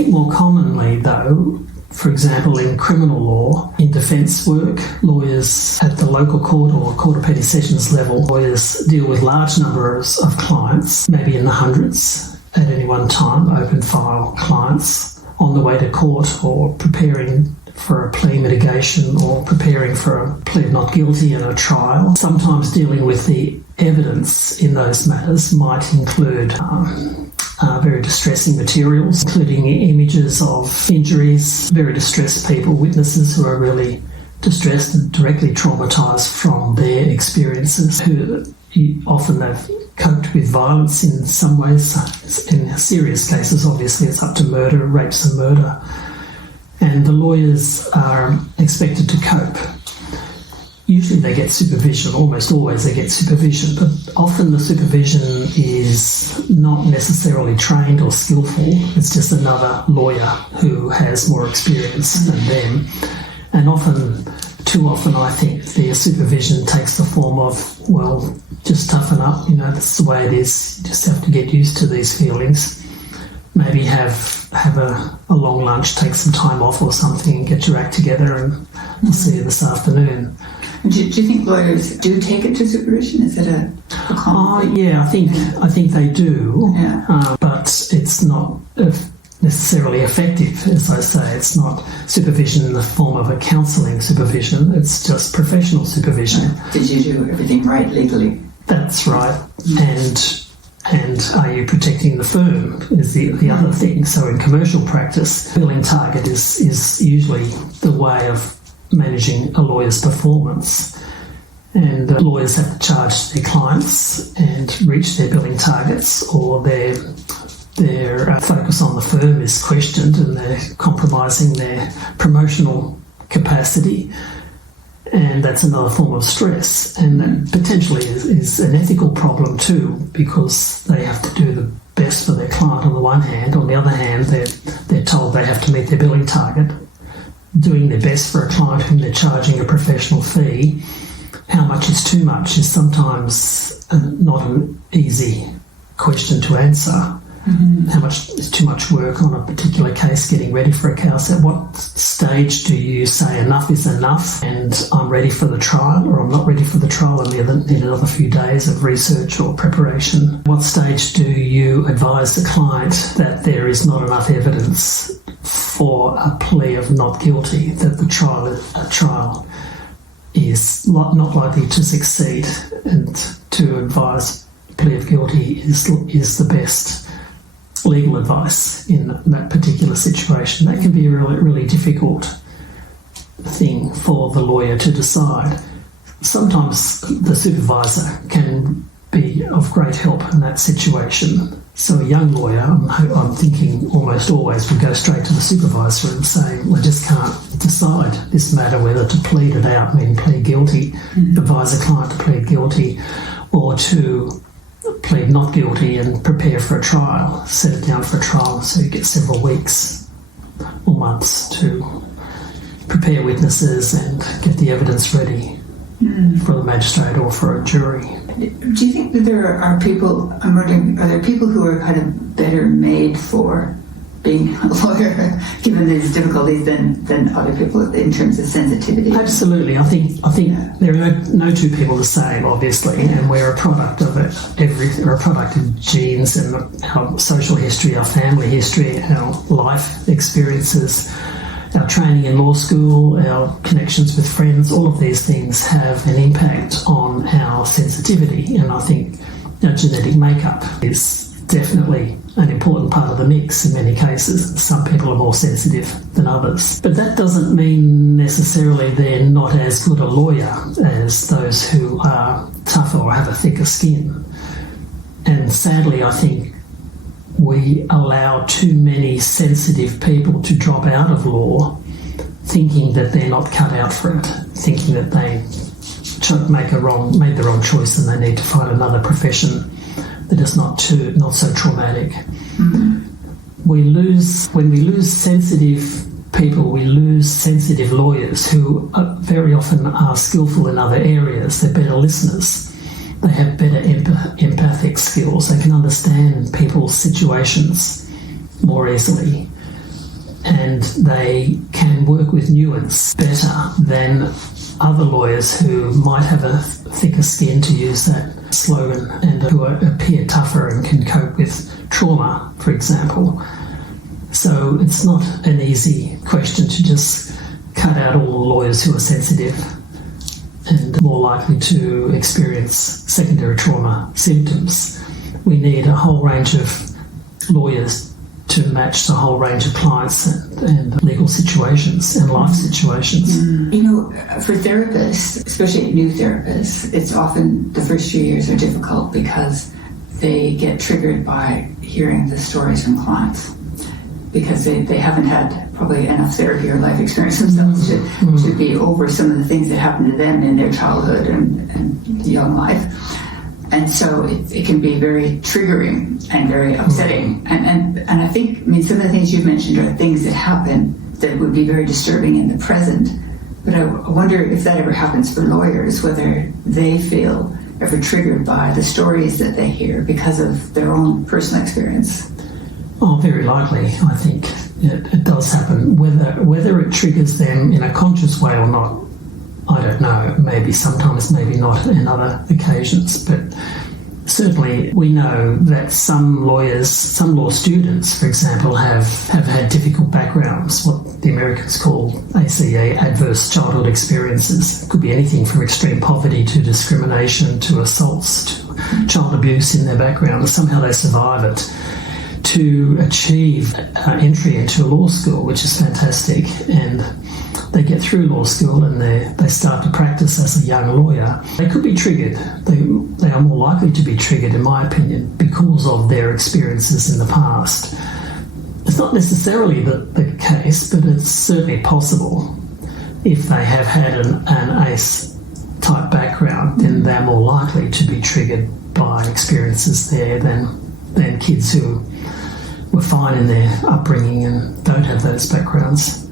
think more commonly, though, for example, in criminal law, in defence work, lawyers at the local court or court of petty sessions level, lawyers deal with large numbers of clients, maybe in the hundreds at any one time, open file clients, on the way to court or preparing for a plea mitigation or preparing for a plea of not guilty in a trial. Sometimes dealing with the evidence in those matters might include very distressing materials, including images of injuries, very distressed people, witnesses who are really distressed and directly traumatised from their experiences, who often have coped with violence in some ways. In serious cases, obviously, it's up to murder, rapes and murder. And the lawyers are expected to cope. Usually they get supervision, almost always they get supervision, but often the supervision is not necessarily trained or skillful. It's just another lawyer who has more experience than them. And too often I think their supervision takes the form of, well, just toughen up, that's the way it is. You just have to get used to these feelings. Maybe have a long lunch, take some time off or something and get your act together, and we'll see you this afternoon. Do you think lawyers do take it to supervision? Is it a common thing? Yeah, I think they do, but it's not necessarily effective, as I say. It's not supervision in the form of a counselling supervision. It's just professional supervision. Did you do everything right legally? That's right, and are you protecting the firm is the other thing. So in commercial practice, billing target is usually the way of managing a lawyer's performance. And lawyers have to charge their clients and reach their billing targets, or their focus on the firm is questioned and they're compromising their promotional capacity. And that's another form of stress, and that potentially is an ethical problem too, because they have to do the best for their client on the one hand. On the other hand, they're told they have to meet their billing target. Doing their best for a client whom they're charging a professional fee, how much is too much is sometimes not an easy question to answer. Mm-hmm. How much is too much work on a particular case, getting ready for a case? At what stage do you say enough is enough and I'm ready for the trial, or I'm not ready for the trial and need another few days of research or preparation? What stage do you advise the client that there is not enough evidence for a plea of not guilty, that the trial is not likely to succeed, and to advise plea of guilty is the best legal advice in that particular situation? That can be a really, really difficult thing for the lawyer to decide. Sometimes the supervisor can be of great help in that situation. So a young lawyer, I'm thinking almost always, would go straight to the supervisor and say, I just can't decide this matter, whether to plead it out, meaning plead guilty, advise a client to plead guilty, or to plead not guilty and prepare for a trial, set it down for a trial, so you get several weeks or months to prepare witnesses and get the evidence ready for the magistrate or for a jury. Do you think that there are people, I'm wondering, are there people who are kind of better made for being a lawyer, given these difficulties, than other people in terms of sensitivity? Absolutely. I think there are no two people the same, obviously, and we're a product of it. We're a product of genes and our social history, our family history, our life experiences, our training in law school, our connections with friends. All of these things have an impact on our sensitivity, and I think our genetic makeup is definitely an important part of the mix in many cases. Some people are more sensitive than others. But that doesn't mean necessarily they're not as good a lawyer as those who are tougher or have a thicker skin. And sadly, I think we allow too many sensitive people to drop out of law, thinking that they're not cut out for it, thinking that they made the wrong choice and they need to find another profession that is not so traumatic. Mm-hmm. When we lose sensitive people, we lose sensitive lawyers who very often are skillful in other areas. They're better listeners. They have better empathic skills. They can understand people's situations more easily. and they can work with nuance better than other lawyers who might have a thicker skin, to use that slogan, and who appear tougher and can cope with trauma, for example. So it's not an easy question to just cut out all the lawyers who are sensitive and more likely to experience secondary trauma symptoms. We need a whole range of lawyers to match the whole range of clients and legal situations and life situations. You know, for therapists, especially new therapists, it's often the first few years are difficult because they get triggered by hearing the stories from clients, because they haven't had probably enough therapy or life experience themselves to be over some of the things that happened to them in their childhood and young life. And so it can be very triggering and very upsetting. And I think, some of the things you've mentioned are things that happen that would be very disturbing in the present. But I wonder if that ever happens for lawyers, whether they feel ever triggered by the stories that they hear because of their own personal experience. Oh, very likely. I think it does happen. Whether it triggers them in a conscious way or not, I don't know. Maybe sometimes, maybe not in other occasions. But certainly we know that some lawyers, some law students, for example, have had difficult backgrounds, what the Americans call ACE, adverse childhood experiences. It could be anything from extreme poverty to discrimination to assaults to child abuse in their background. Somehow they survive it to achieve entry into law school, which is fantastic. And they get through law school and they start to practice as a young lawyer. They could be triggered. They are more likely to be triggered, in my opinion, because of their experiences in the past. It's not necessarily the case, but it's certainly possible. If they have had an ACE-type background, then they're more likely to be triggered by experiences there than kids who were fine in their upbringing and don't have those backgrounds.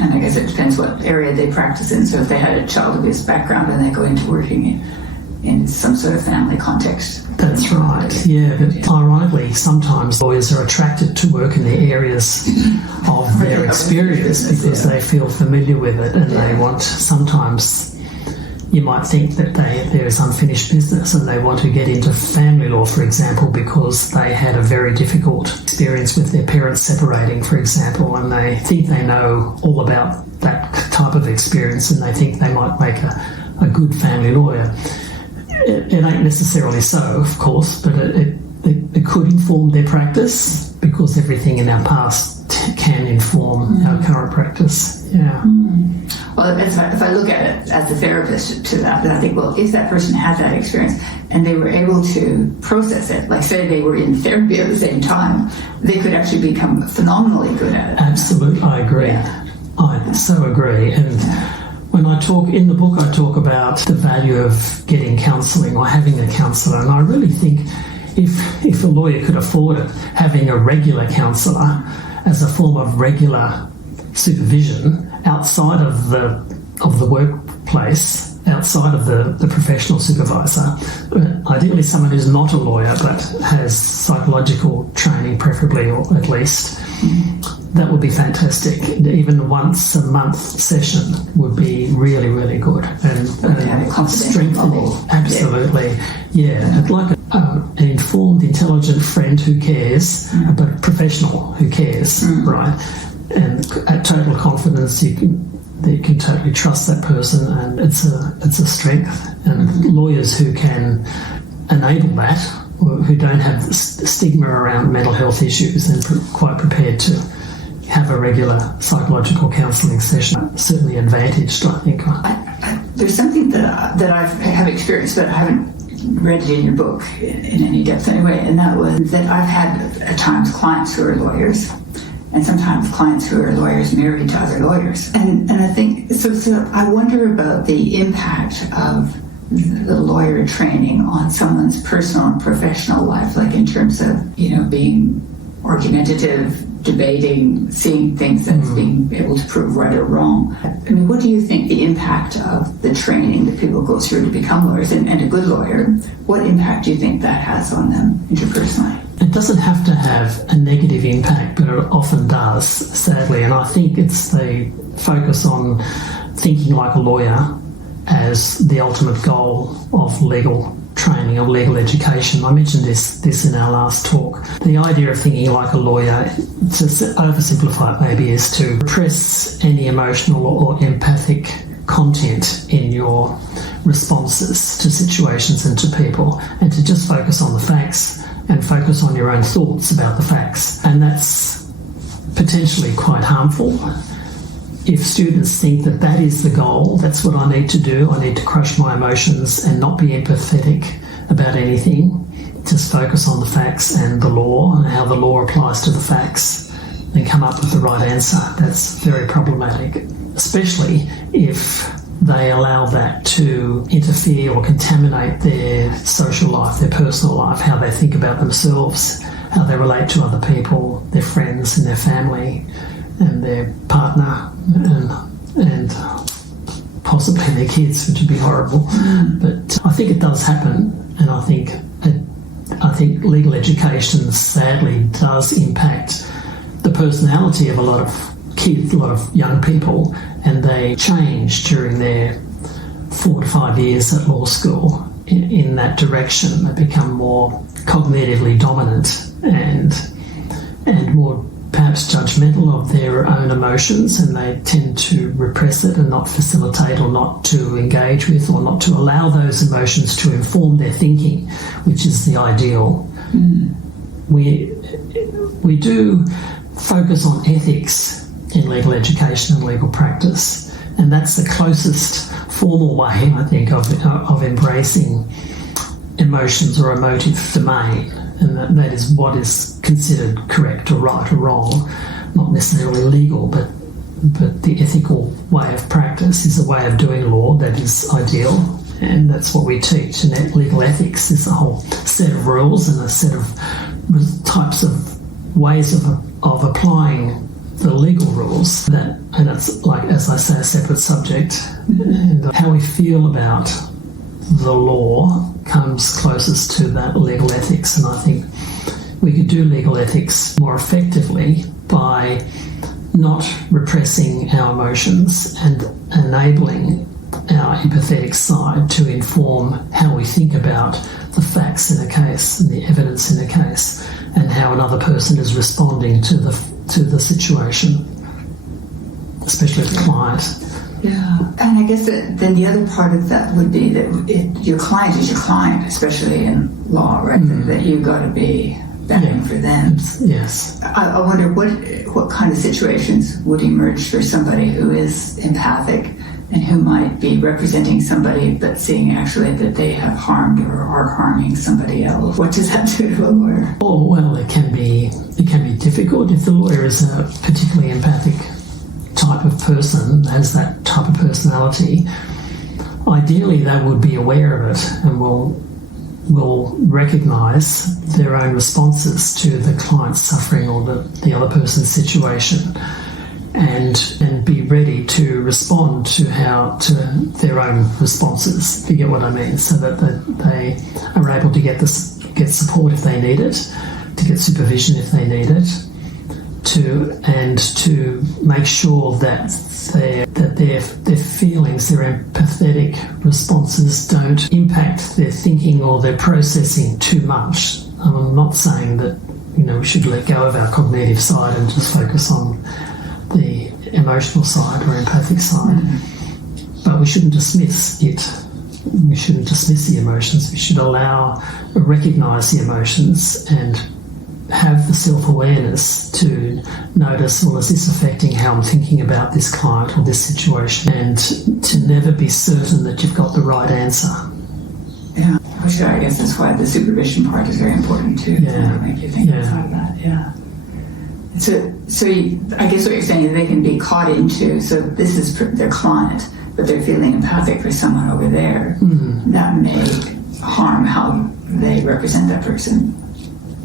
And I guess it depends what area they practice in. So if they had a child abuse background and they go into working in some sort of family context. That's right, yeah. But ironically, sometimes lawyers are attracted to work in the areas of their experience because they feel familiar with it, and they want, sometimes you might think that there is unfinished business and they want to get into family law, for example, because they had a very difficult experience with their parents separating, for example, and they think they know all about that type of experience and they think they might make a good family lawyer. It ain't necessarily so, of course, but it could inform their practice because everything in our past can inform our current practice. Yeah. Well, if I look at it as a therapist to that, then I think, well, if that person had that experience and they were able to process it, like say they were in therapy at the same time, they could actually become phenomenally good at it. Absolutely, I agree. Yeah. I so agree. And when I talk in the book, I talk about the value of getting counselling or having a counsellor, and I really think if a lawyer could afford it, having a regular counsellor as a form of regular supervision outside of the workplace, outside of the professional supervisor, ideally someone who's not a lawyer but has psychological training preferably, or at least, that would be fantastic. Even once a month session would be really, really good and strengthening. Absolutely, yeah. Like an informed, intelligent friend who cares, but a professional who cares, right? And at total confidence, you can totally trust that person, and it's a strength. And lawyers who can enable that, who don't have the stigma around mental health issues, and quite prepared to have a regular psychological counselling session, certainly advantaged, I think. There's something that I have experienced, but I haven't read it in your book in any depth anyway, and that was that I've had at times clients who are lawyers, and sometimes clients who are lawyers married to other lawyers. And I think, so I wonder about the impact of the lawyer training on someone's personal and professional life, like in terms of, being argumentative, debating, seeing things that's being able to prove right or wrong. I mean, what do you think the impact of the training that people go through to become lawyers and a good lawyer, what impact do you think that has on them interpersonally? It it doesn't have to have a negative impact, but it often does, sadly. And I think it's the focus on thinking like a lawyer as the ultimate goal of legal training, of legal education. I mentioned this in our last talk. The idea of thinking like a lawyer, to oversimplify it maybe, is to repress any emotional or empathic content in your responses to situations and to people, and to just focus on the facts and focus on your own thoughts about the facts. And that's potentially quite harmful. If students think that that is the goal, that's what I need to do, I need to crush my emotions and not be empathetic about anything, just focus on the facts and the law and how the law applies to the facts, and come up with the right answer, that's very problematic, especially if they allow that to interfere or contaminate their social life, their personal life, how they think about themselves, how they relate to other people, their friends and their family and their partner and possibly their kids, which would be horrible. But I think it does happen, and I think legal education sadly does impact the personality of a lot of kids, a lot of young people, and they change during their 4 to 5 years at law school in that direction. They become more cognitively dominant and more perhaps judgmental of their own emotions, and they tend to repress it and not facilitate or not to engage with or not to allow those emotions to inform their thinking, which is the ideal. We do focus on ethics in legal education and legal practice, and that's the closest formal way, I think, of embracing emotions or emotive domain. And that is what is considered correct or right or wrong, not necessarily legal, but the ethical way of practice is a way of doing law that is ideal, and that's what we teach. And legal ethics is a whole set of rules and a set of types of ways of applying the legal rules, and it's like, as I say, a separate subject. And how we feel about the law comes closest to that legal ethics, and I think we could do legal ethics more effectively by not repressing our emotions and enabling our empathetic side to inform how we think about the facts in a case and the evidence in a case, and how another person is responding to the situation, especially the client. Yeah, and I guess then the other part of that would be that your client is your client, especially in law, right? That you've got to be batting for them. Yes. I wonder what kind of situations would emerge for somebody who is empathic and who might be representing somebody but seeing actually that they have harmed or are harming somebody else. What does that do to a lawyer? Oh, well, it can be difficult if the lawyer is a particularly empathic type of person, has that type of personality. Ideally, they would be aware of it and will recognise their own responses to the client's suffering or the other person's situation, and be ready to respond to their own responses, if you get what I mean, so that they are able to get support if they need it, to get supervision if they need it, to make sure that their feelings, their empathetic responses don't impact their thinking or their processing too much. I'm not saying that we should let go of our cognitive side and just focus on the emotional side or empathic side, but we shouldn't dismiss it. We shouldn't dismiss the emotions. We should recognise the emotions and have the self-awareness to notice, well, is this affecting how I'm thinking about this client or this situation, and to never be certain that you've got the right answer. Yeah, which I guess that's why the supervision part is very important too. Yeah. To make you think outside of that. Yeah. So I guess what you're saying is they can be caught into, so this is their client, but they're feeling empathic for someone over there. That may harm how they represent that person.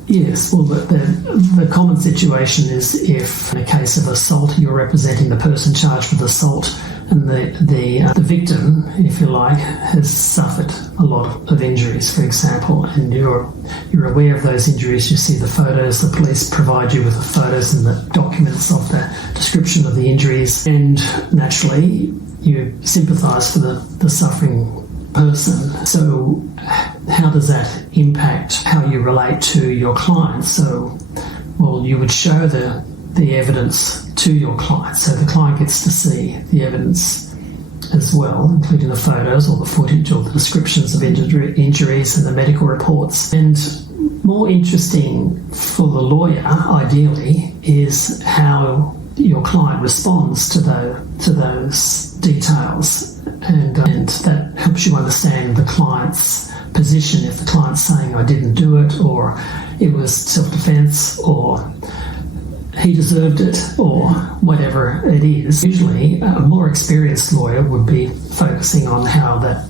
Yes, well, the common situation is if in a case of assault you're representing the person charged with assault And the victim, if you like, has suffered a lot of injuries, for example, and you're aware of those injuries. You see the photos. The police provide you with the photos and the documents of the description of the injuries, and naturally you sympathise for the suffering person. So how does that impact how you relate to your client? So, well, you would show the evidence to your client, so the client gets to see the evidence as well, including the photos or the footage or the descriptions of injuries and the medical reports. And more interesting for the lawyer, ideally, is how your client responds to those details, and that helps you understand the client's position. If the client's saying, I didn't do it, or it was self-defense, or he deserved it, or whatever it is. Usually a more experienced lawyer would be focusing on how that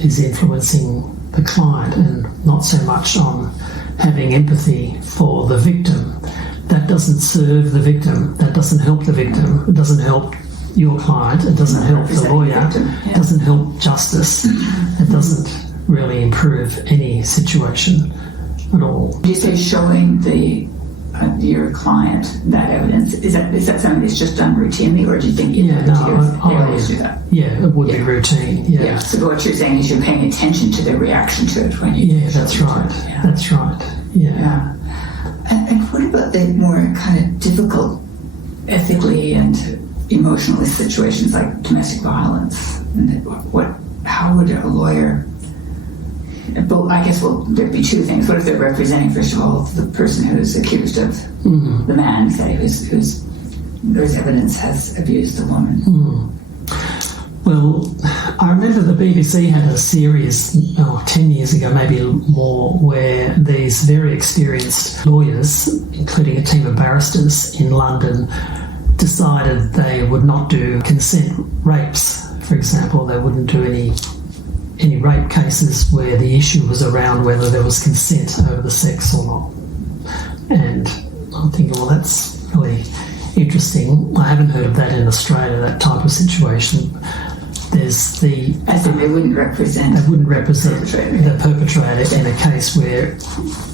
is influencing the client and not so much on having empathy for the victim. That doesn't serve the victim. That doesn't help the victim. It doesn't help your client. It doesn't help the lawyer. It doesn't help justice. It doesn't really improve any situation at all. You say showing your client that evidence, is that something that's just done routinely, or do you think they always do that? Yeah, it would be routine. Yeah. So what you're saying is you're paying attention to their reaction to it when you. Yeah, that's right. Yeah. That's right. Yeah. And what about the more kind of difficult ethically and emotionally situations like domestic violence? And how would a lawyer? But I guess there'd be two things. What if they're representing, first of all, the person who's accused of the man, say, who's there's evidence has abused the woman? Well, I remember the BBC had a series 10 years ago, maybe more, where these very experienced lawyers, including a team of barristers in London, decided they would not do consent rapes, for example. They wouldn't do any rape cases where the issue was around whether there was consent over the sex or not. And I'm thinking, well, that's really interesting. I haven't heard of that in Australia, that type of situation. There's the... I think they wouldn't represent the perpetrator in a case where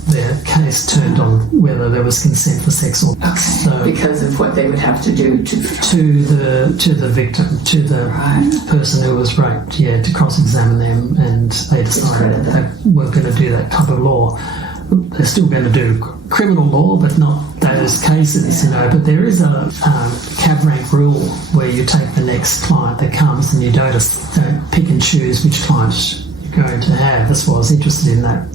the case turned on whether there was consent for sex or not. Okay. So because of what they would have to do to the victim, to the person who was raped, to cross-examine them, and they decided that they weren't going to do that type of law. They're still going to do criminal law, but not those cases, But there is a cab rank rule where you take the next client that comes, and you don't pick and choose which clients you're going to have. That's why I was interested in that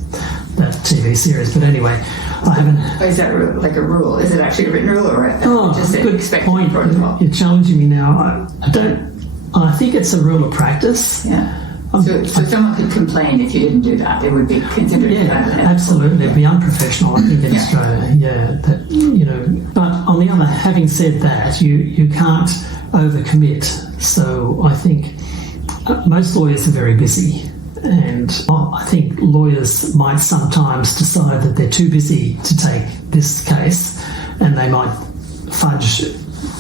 TV series. But anyway, I haven't. Is that like a rule? Is it actually a written rule, or just good point? Protocol? You're challenging me now. I think it's a rule of practice. Yeah. So someone could complain if you didn't do that. They would be considered. Yeah, absolutely. It'd be unprofessional, I think, in Australia. Yeah, But on the other, having said that, you can't overcommit. So I think most lawyers are very busy, and I think lawyers might sometimes decide that they're too busy to take this case, and they might fudge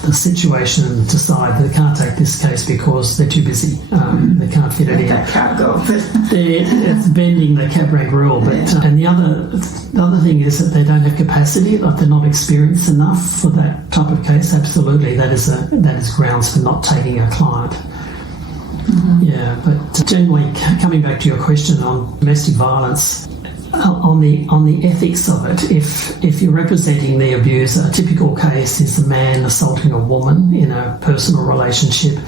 the situation and decide they can't take this case because they're too busy. They can't fit it in. That can't go. It's bending the cab rank rule. But and the other thing is that they don't have capacity, like they're not experienced enough for that type of case. Absolutely, that is grounds for not taking a client. Yeah, but generally, coming back to your question on domestic violence, on the ethics of it, if you're representing the abuser, a typical case is the man assaulting a woman in a personal relationship,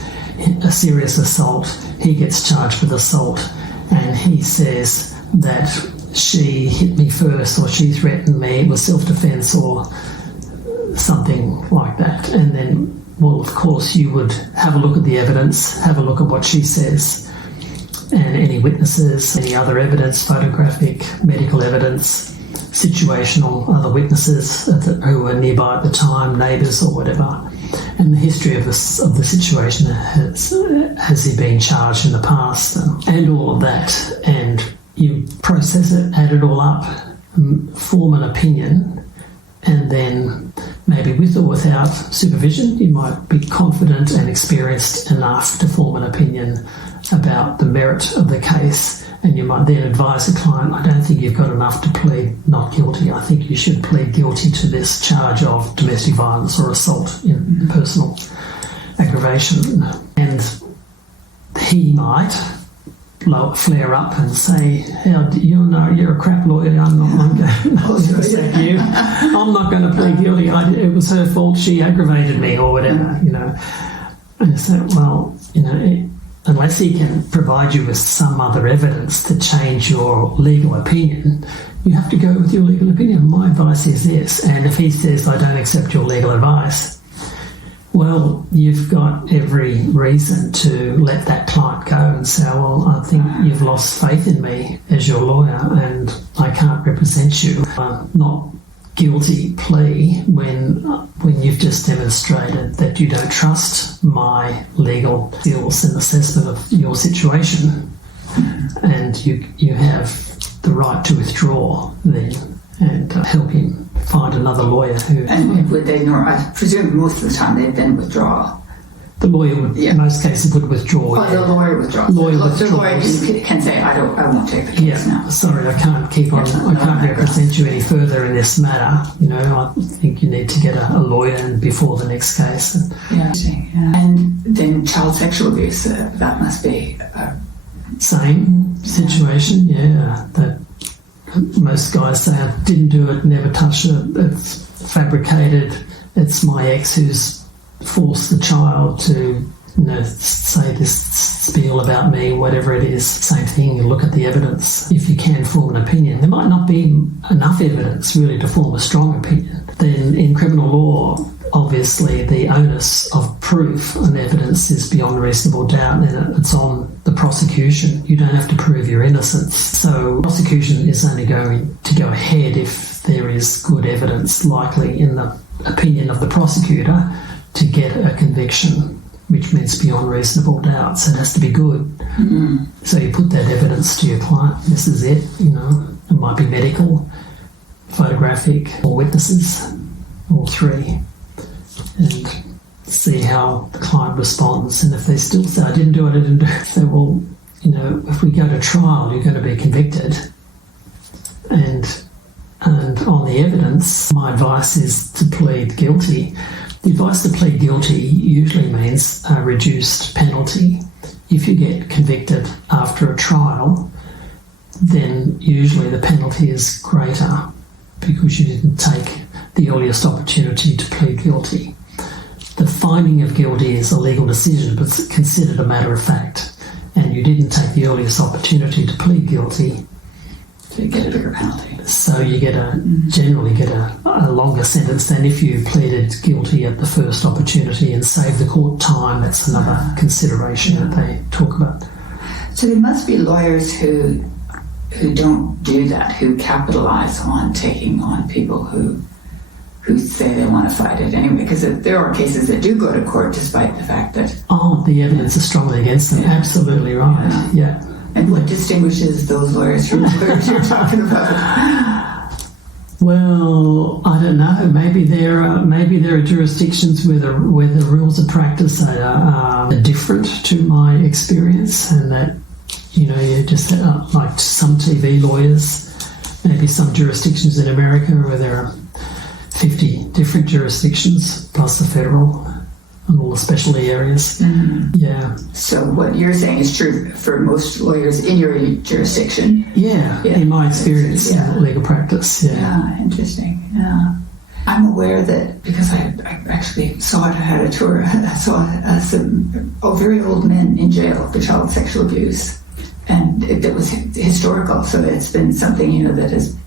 a serious assault. He gets charged with assault, and he says that she hit me first, or she threatened me, it was self-defense or something like that. And then, well, of course, you would have a look at the evidence, have a look at what she says, and any witnesses, any other evidence, photographic, medical evidence, situational, other witnesses who were nearby at the time, neighbours or whatever, and the history of the situation. Has he been charged in the past, and all of that, and you process it, add it all up, form an opinion, and then maybe with or without supervision, you might be confident and experienced enough to form an opinion about the merit of the case, and you might then advise the client, I don't think you've got enough to plead not guilty. I think you should plead guilty to this charge of domestic violence or assault in personal aggravation. And he might flare up and say, you're a crap lawyer, I'm not going to plead guilty. It was her fault, she aggravated me, or whatever, And so, unless he can provide you with some other evidence to change your legal opinion, you have to go with your legal opinion. My advice is this. And if he says, I don't accept your legal advice, well, you've got every reason to let that client go and say, well, I think you've lost faith in me as your lawyer and I can't represent you. Not guilty plea when you've just demonstrated that you don't trust my legal skills and assessment of your situation, and you have the right to withdraw then and help him find another lawyer who... And would they I presume most of the time they'd then withdraw. The lawyer would, in most cases, would withdraw. The lawyer withdraws. The lawyer can say, I won't take the case now. Sorry, I can't keep on. I can't represent you any further in this matter. I think you need to get a lawyer before the next case. And then child sexual abuse, that must be... Same situation, that most guys say, I didn't do it, never touched it, it's fabricated, it's my ex who's forced the child to say this spiel about me, whatever it is. Same thing, you look at the evidence. If you can form an opinion, there might not be enough evidence really to form a strong opinion. Then in criminal law, obviously the onus of proof and evidence is beyond reasonable doubt, and it's on the prosecution. You don't have to prove your innocence. So prosecution is only going to go ahead if there is good evidence likely in the opinion of the prosecutor to get a conviction, which means beyond reasonable doubt. So it has to be good. Mm-hmm. So you put that evidence to your client. This is it. It might be medical, photographic, or witnesses, all three, and see how the client responds. And if they still say, I didn't do it, say, well, if we go to trial, you're going to be convicted. And on the evidence, my advice is to plead guilty. The advice to plead guilty usually means a reduced penalty. If you get convicted after a trial, then usually the penalty is greater because you didn't take the earliest opportunity to plead guilty. The finding of guilty is a legal decision, but it's considered a matter of fact, and you didn't take the earliest opportunity to plead guilty. So you get a bigger penalty. So you generally get a longer sentence than if you pleaded guilty at the first opportunity and saved the court time. That's another consideration that they talk about. So there must be lawyers who don't do that, who capitalise on taking on people who say they want to fight it anyway, because there are cases that do go to court despite the fact that... the evidence is strongly against them. Absolutely right. Yeah. And what distinguishes those lawyers from the lawyers you're talking about? Well, I don't know. Maybe there are jurisdictions where the rules of practice are different to my experience, and that you just like some TV lawyers. Maybe some jurisdictions in America where there are 50 different jurisdictions plus the federal and all the specialty areas. Mm-hmm. Yeah. So what you're saying is true for most lawyers in your jurisdiction? Yeah. In my experience in legal practice. Yeah, interesting. Yeah. I'm aware that, because I actually saw it, I had a tour, I saw some very old men in jail for child sexual abuse. And it was historical, so it's been something, that has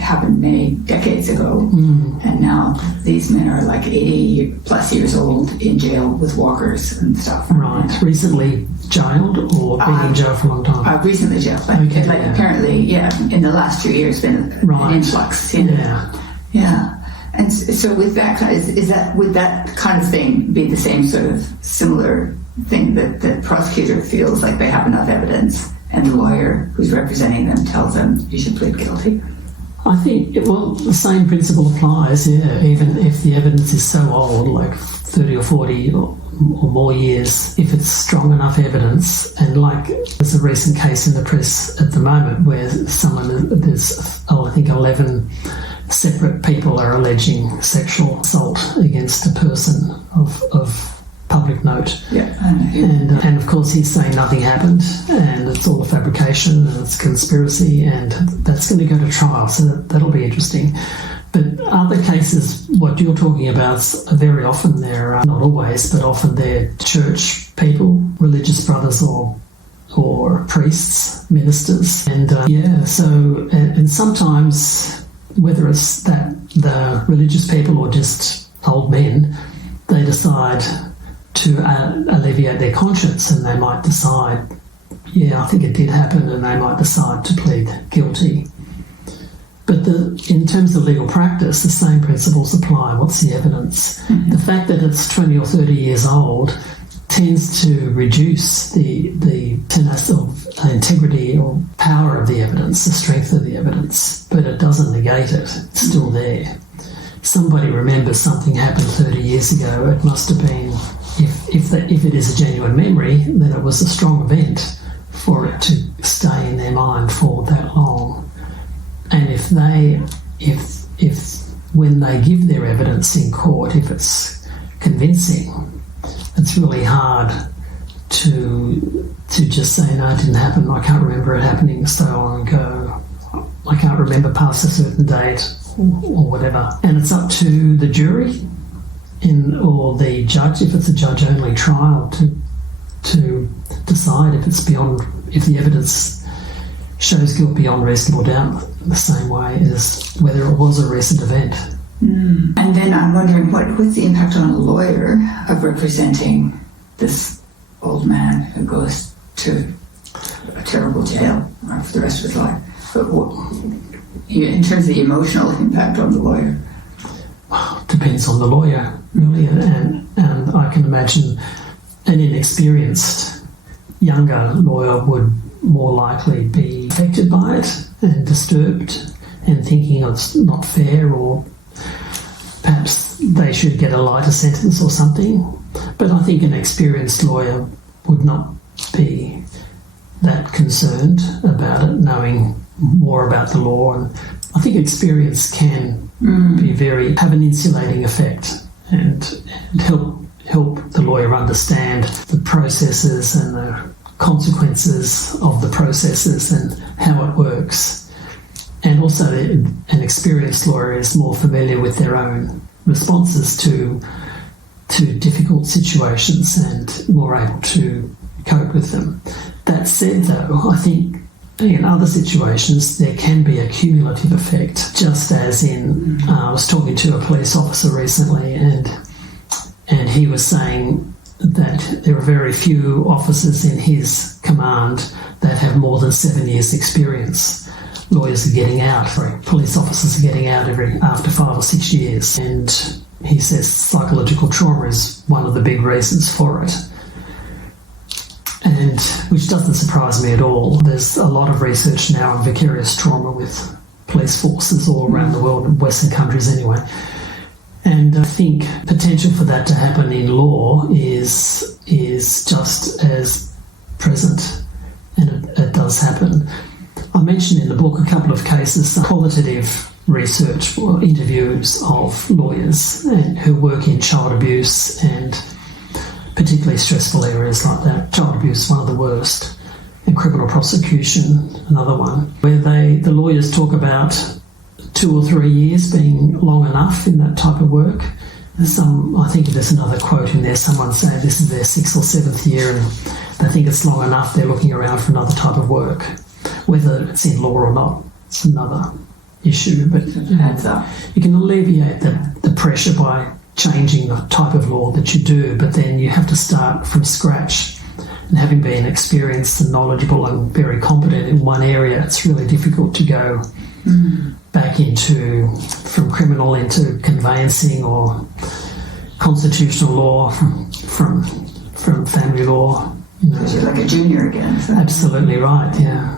happened many decades ago, and now these men are like 80 plus years old in jail with walkers and stuff. Right. Recently jailed, or been in jail for a long time? Recently jailed. Apparently, in the last 2 years, been an influx. Yeah. And so with that would that kind of thing be the same sort of similar thing that the prosecutor feels like they have enough evidence, and the lawyer who's representing them tells them you should plead guilty? I think, the same principle applies, yeah, even if the evidence is so old, like 30 or 40 or more years, if it's strong enough evidence, and like there's a recent case in the press at the moment where I think 11 separate people are alleging sexual assault against a person of public note. Yeah. And of course he's saying nothing happened and it's all a fabrication and it's a conspiracy, and that's going to go to trial, so that'll be interesting. But other cases, what you're talking about, very often they're, not always, but often they're church people, religious brothers or priests, ministers. And and sometimes, whether it's that the religious people or just old men, they decide to alleviate their conscience, and they might decide, I think it did happen, and they might decide to plead guilty. But in terms of legal practice, the same principles apply. What's the evidence? Mm-hmm. The fact that it's 20 or 30 years old tends to reduce the tenacious of integrity or power of the evidence, the strength of the evidence, but it doesn't negate it. It's still there. Somebody remembers something happened 30 years ago, it must have been, if it is a genuine memory, then it was a strong event for it to stay in their mind for that long. And if when they give their evidence in court, if it's convincing, it's really hard to just say, no, it didn't happen, I can't remember it happening so long ago, I can't remember past a certain date, or whatever. And it's up to the jury or the judge, if it's a judge-only trial, to decide if the evidence shows guilt beyond reasonable doubt, the same way as whether it was a recent event. And then I'm wondering, what's the impact on a lawyer of representing this old man who goes to a terrible jail for the rest of his life? But in terms of the emotional impact on the lawyer? Depends on the lawyer, really, and I can imagine an inexperienced younger lawyer would more likely be affected by it and disturbed and thinking it's not fair, or perhaps they should get a lighter sentence or something. But I think an experienced lawyer would not be that concerned about it, knowing more about the law. And I think experience can have an insulating effect and help the lawyer understand the processes and the consequences of the processes and how it works. And also an experienced lawyer is more familiar with their own responses to difficult situations and more able to cope with them. That said, though, I think in other situations there can be a cumulative effect, just as in I was talking to a police officer recently, and he was saying that there are very few officers in his command that have more than 7 years' experience. Lawyers are getting out, police officers are getting out after 5 or 6 years. And he says psychological trauma is one of the big reasons for it. And which doesn't surprise me at all. There's a lot of research now on vicarious trauma with police forces all around the world, in Western countries anyway. And I think potential for that to happen in law is just as present, and it does happen. I mentioned in the book a couple of cases, qualitative research or interviews of lawyers who work in child abuse and particularly stressful areas like that. Child abuse, one of the worst, and criminal prosecution, another one, where the lawyers talk about 2 or 3 years being long enough in that type of work. I think there's another quote in there, someone saying this is their 6th or 7th year and they think it's long enough, they're looking around for another type of work. Whether it's in law or not, it's another issue. But you can alleviate the pressure by changing the type of law that you do, but then you have to start from scratch. And having been experienced and knowledgeable and very competent in one area, it's really difficult to go back from criminal into conveyancing or constitutional law, from family law. Because you're like a junior again. So. Absolutely right, yeah.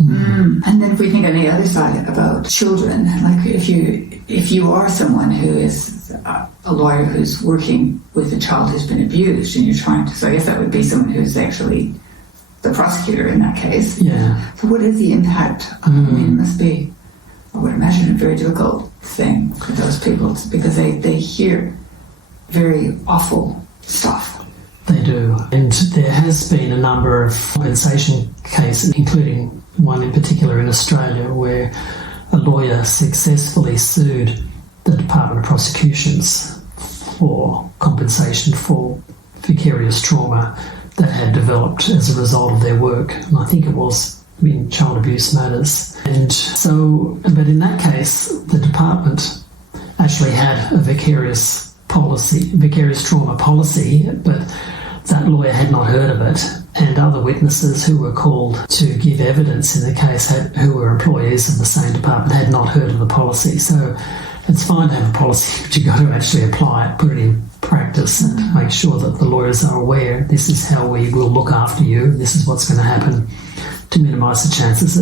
And then if we think on the other side about children, like if you are someone who is a lawyer who's working with a child who's been abused, and you're trying to, so I guess that would be someone who's actually the prosecutor in that case. Yeah. So what is the impact? I mean, it must be, I would imagine, a very difficult thing for those people because they hear very awful stuff. They do. And there has been a number of compensation cases, including one in particular in Australia, where a lawyer successfully sued the Department of Prosecutions for compensation for vicarious trauma that had developed as a result of their work. And I think it was in child abuse matters. And so, but in that case, the department actually had a vicarious trauma policy, but that lawyer had not heard of it, and other witnesses who were called to give evidence in the case who were employees of the same department had not heard of the policy. So it's fine to have a policy, but you've got to actually apply it, put it in practice, and make sure that the lawyers are aware this is how we will look after you, this is what's going to happen to minimise the chances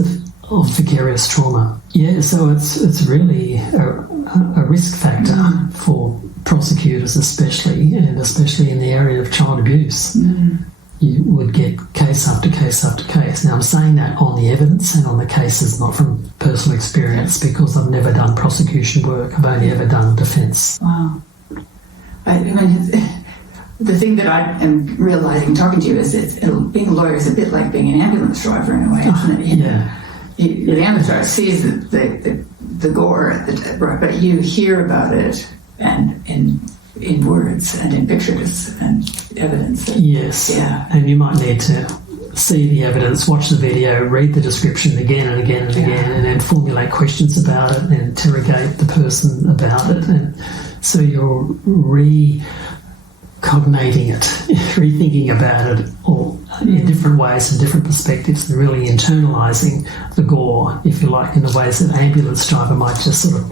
of vicarious trauma. Yeah, so it's really a risk factor for prosecutors especially, and especially in the area of child abuse. You would get case after case after case. Now I'm saying that on the evidence and on the cases, not from personal experience, because I've never done prosecution work. I've only ever done defence. Wow. I mean, the thing that I am realising talking to you is being a lawyer is a bit like being an ambulance driver in a way, isn't it? The ambulance driver sees the gore, but you hear about it and in words and in pictures and evidence. Yes. Yeah. And you might need to see the evidence, watch the video, read the description again and again and again, and then formulate questions about it and interrogate the person about it. And so you're recognating it, rethinking about it all in different ways and different perspectives, and really internalising the gore, if you like, in the ways that an ambulance driver might just sort of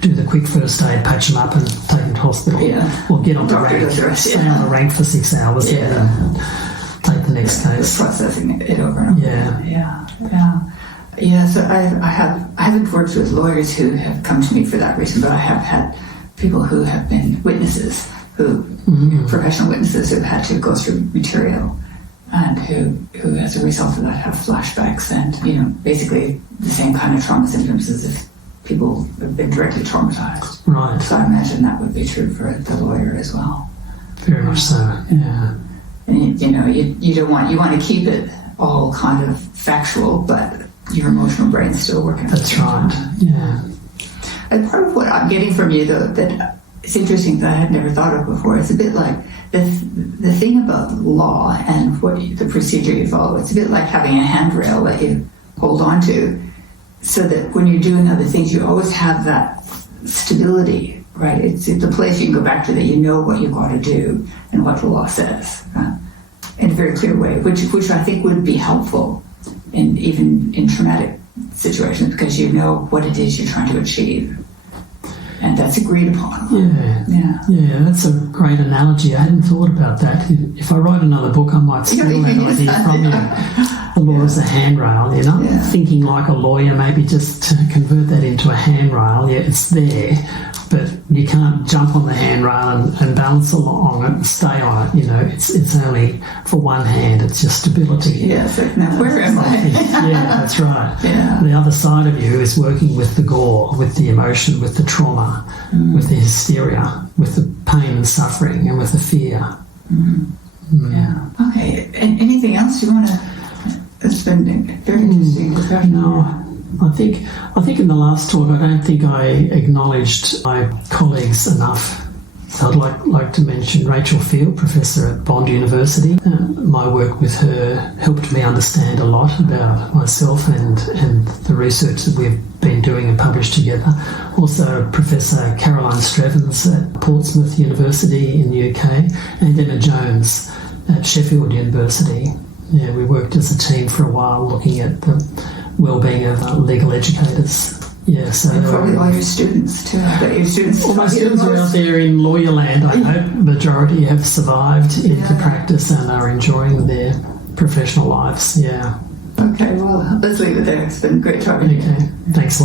do the quick first aid, patch them up and take them to hospital, or get on the rank, stay on the rank for 6 hours and then take the next case. Processing it over and over. Yeah, so I haven't worked with lawyers who have come to me for that reason, but I have had people who have been witnesses, professional witnesses who've had to go through material, and who as a result of that have flashbacks and basically the same kind of trauma symptoms as if people have been directly traumatized. Right. So I imagine that would be true for the lawyer as well. Very much so. Yeah. And you want to keep it all kind of factual, but your emotional brain's still working. That's right. Yeah. And part of what I'm getting from you, though, that it's interesting that I had never thought of before. It's a bit like the thing about law and the procedure you follow. It's a bit like having a handrail that you hold on to, so that when you're doing other things, you always have that stability, right? It's the place you can go back to that you know what you've got to do and what the law says in a very clear way, which I think would be helpful even in traumatic situations, because you know what it is you're trying to achieve. And that's agreed upon. Yeah, that's a great analogy. I hadn't thought about that. If I write another book, I might steal that idea from you. The law is a handrail, thinking like a lawyer, maybe just to convert that into a handrail. Yeah, it's there, but you can't jump on the handrail and balance along it and stay on it. It's only for one hand. It's just stability. Yeah, so now where am I? Yeah, that's right. Yeah. The other side of you is working with the gore, with the emotion, with the trauma, with the hysteria, with the pain and suffering, and with the fear. Yeah. Okay. And anything else you want to? It's been very interesting discussion. No, I think in the last talk, I don't think I acknowledged my colleagues enough. So I'd like to mention Rachel Field, professor at Bond University. My work with her helped me understand a lot about myself and the research that we've been doing and published together. Also, Professor Caroline Strevens at Portsmouth University in the UK, and Emma Jones at Sheffield University. Yeah, we worked as a team for a while looking at the well-being of legal educators. Yeah, so and probably all your students too. I bet your students. All my students are out there in lawyer land. I hope the majority have survived into practice and are enjoying their professional lives. Yeah. Okay. Okay, well, let's leave it there. It's been great talking to you. Okay, thanks a lot.